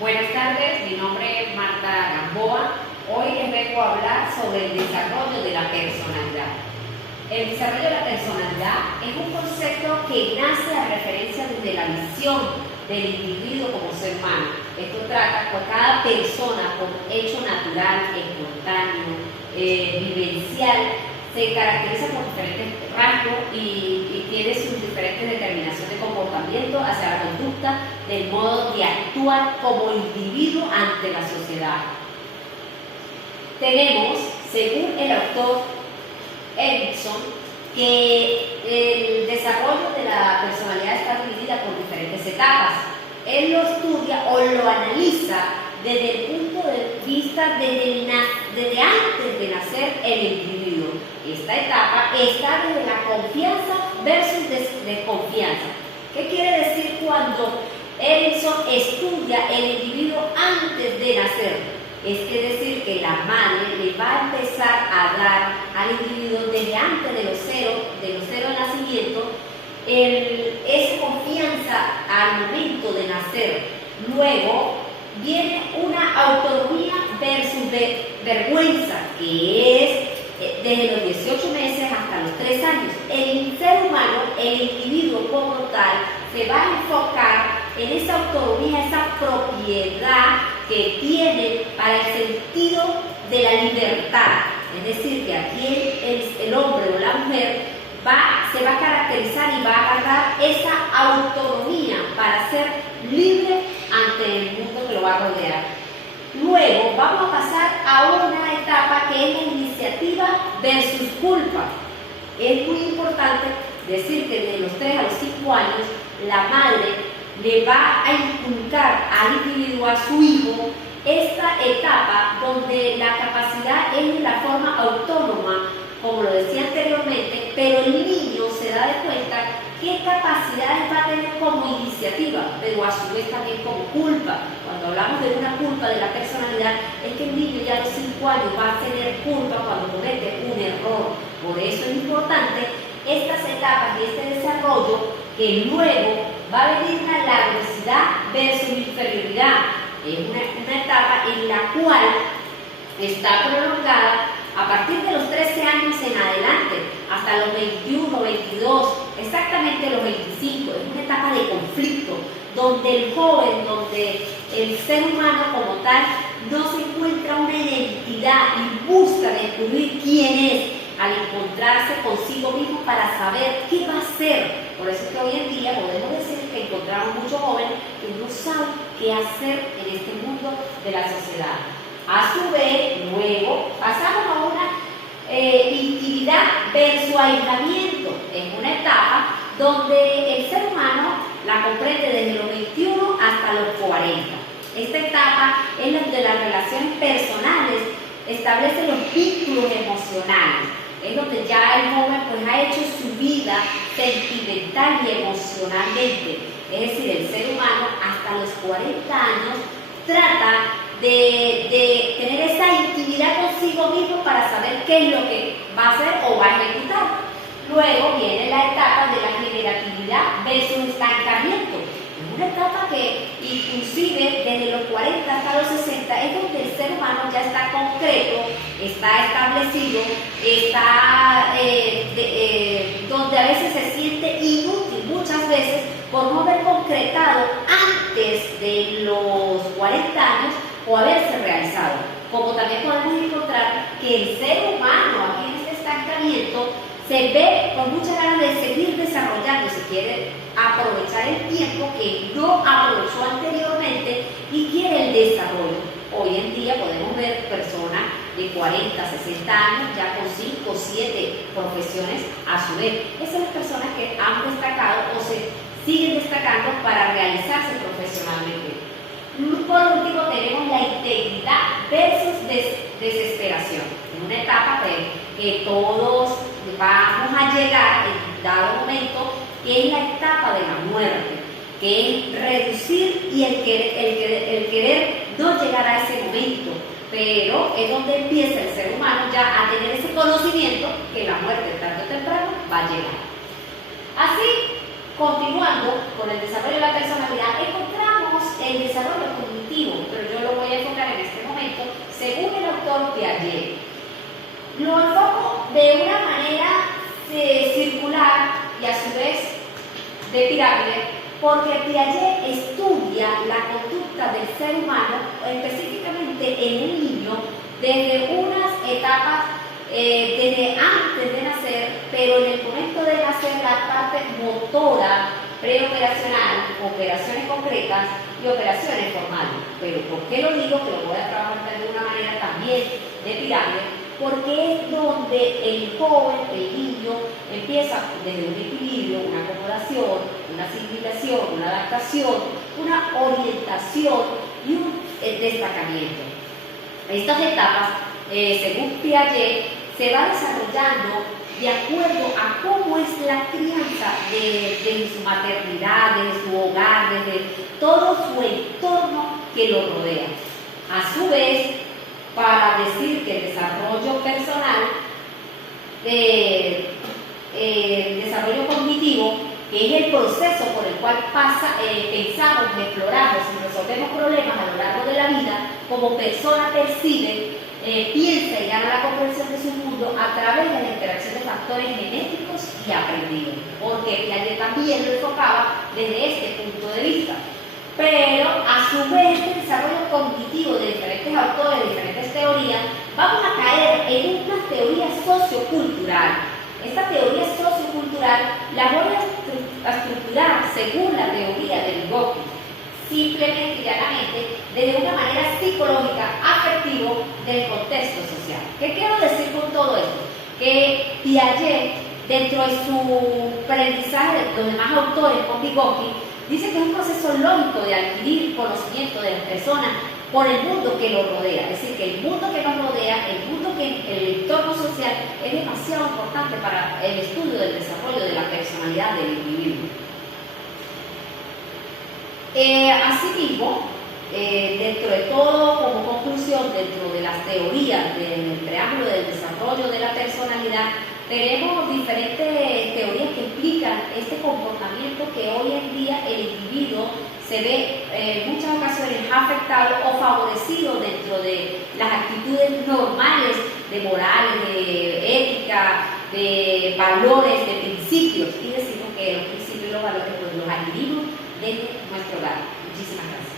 Buenas tardes, mi nombre es Marta Gamboa. Hoy les vengo a hablar sobre el desarrollo de la personalidad. El desarrollo de la personalidad es un concepto que nace a referencia desde la visión del individuo como ser humano. Esto trata por cada persona con hecho natural, espontáneo, vivencial, se caracteriza por diferentes rasgos y tiene sus diferentes determinaciones de comportamiento hacia la conducta, del modo de actuar como individuo ante la sociedad. Tenemos, según el autor Erikson, que el desarrollo de la personalidad está dividida por diferentes etapas. Él lo estudia o lo analiza desde el punto de vista desde antes de nacer el individuo. Esta etapa está desde la confianza versus desconfianza. ¿Qué quiere decir cuando Erikson estudia el individuo antes de nacer? Es decir, que la madre le va a empezar a dar al individuo desde antes de los cero de nacimiento, esa confianza al momento de nacer. Luego viene una autonomía versus vergüenza, que es desde los 18 meses hasta los 3 años. El ser humano, el individuo como tal, se va a enfocar en esa autonomía, esa propiedad que tiene para el sentido de la libertad. Es decir, que aquí el hombre o la mujer se va a caracterizar y va a agarrar esa autonomía para ser libre ante el mundo que lo va a rodear. Luego vamos a pasar a una etapa que es la iniciativa versus culpa. Es muy importante decir que desde los 3 a los 5 años la madre le va a inculcar al individuo, a su hijo, esta etapa donde la capacidad es de la forma autónoma, como lo decía anteriormente, pero el niño se da de cuenta qué capacidades va a tener como iniciativa, pero a su vez también como culpa. Cuando hablamos de una culpa de la personalidad, es que el niño ya a los 5 años va a tener culpa cuando comete un error. Por eso es importante estas etapas y este desarrollo, que luego va a venir una laboriosidad versus inferioridad. Es una etapa en la cual está prolongada a partir de los 13 años en adelante, hasta los 21, 22, exactamente los 25. Es una etapa de conflicto, donde el joven, donde el ser humano como tal, no se encuentra una identidad y busca descubrir quién es, al encontrarse consigo mismo para saber qué va a hacer. Por eso es que hoy en día podemos decir que encontramos muchos jóvenes que no saben qué hacer en este mundo de la sociedad. A su vez, luego pasamos a una intimidad versus aislamiento. Es una etapa donde el ser humano la comprende desde los 21 hasta los 40. Esta etapa es donde las relaciones personales establecen los vínculos emocionales. Es donde ya el joven pues ha hecho su vida sentimental y emocionalmente. Es decir, el ser humano hasta los 40 años trata de tener esa intimidad consigo mismo para saber qué es lo que va a hacer o va a ejecutar. Luego viene la etapa de la generatividad versus estancamiento. Es una etapa que inclusive desde los 40 hasta los 60 es donde el ser humano ya está concreto, está establecido, está donde a veces se siente inútil muchas veces por no haber concretado antes de los 40 años o haberse realizado. Como también podemos encontrar que el ser humano aquí en este estancamiento se ve con muchas ganas de seguir desarrollando, si quiere aprovechar el tiempo que no aprovechó anteriormente y quiere el desarrollo. Hoy en día podemos ver personas de 40, 60 años ya con 5, 7 profesiones a su vez. Esas son las personas que han destacado o se siguen destacando para realizarse profesionalmente. Por último tenemos la integridad versus desesperación. Es una etapa que todos vamos a llegar en dado momento, que es la etapa de la muerte, que es reducir y el querer no llegar a ese momento, pero es donde empieza el ser humano ya a tener ese conocimiento que la muerte tarde o temprano va a llegar. Así, continuando con el desarrollo de la personalidad, encontramos el desarrollo cognitivo. de pirámide, porque Piaget estudia la conducta del ser humano, específicamente en un niño, desde unas etapas, desde antes de nacer, pero en el momento de nacer la parte motora, preoperacional, operaciones concretas y operaciones formales. Pero ¿por qué lo digo? Que lo voy a trabajar de una manera también de pirámide, porque es donde el joven, el niño, empieza desde un equilibrio, una acomodación, una asimilación, una adaptación, una orientación y un destacamiento. Estas etapas, según Piaget, se va desarrollando de acuerdo a cómo es la crianza de su maternidad, de su hogar, de todo su entorno que lo rodea. A su vez, para decir que el desarrollo personal, el desarrollo cognitivo, que es el proceso por el cual pensamos, exploramos y resolvemos problemas a lo largo de la vida, como persona percibe, piensa y gana la comprensión de su mundo a través de la interacción de factores genéticos y aprendidos, porque Piaget también lo enfocaba desde este punto de vista. Pero a su vez el desarrollo cognitivo de diferentes autores, de diferentes teorías, vamos a caer en una teoría sociocultural. Esta teoría sociocultural la voy a estructurar según la teoría de Vygotsky, simplemente y llanamente desde una manera psicológica, afectivo del contexto social. ¿Qué quiero decir con todo esto? Que Piaget, dentro de su aprendizaje de los demás autores con Vygotsky, dice que es un proceso lógico de adquirir conocimiento de las personas por el mundo que lo rodea. Es decir, que el mundo que nos rodea, el mundo el entorno social, es demasiado importante para el estudio del desarrollo de la personalidad del individuo. Asimismo, dentro de todo, como conclusión, dentro de las teorías del preámbulo del desarrollo de la personalidad, tenemos diferentes teorías que explican este comportamiento que hoy en día el individuo se ve en muchas ocasiones afectado o favorecido dentro de las actitudes normales de morales, de ética, de valores, de principios. Y decimos que los principios y los valores pues, los adquirimos desde nuestro hogar. Muchísimas gracias.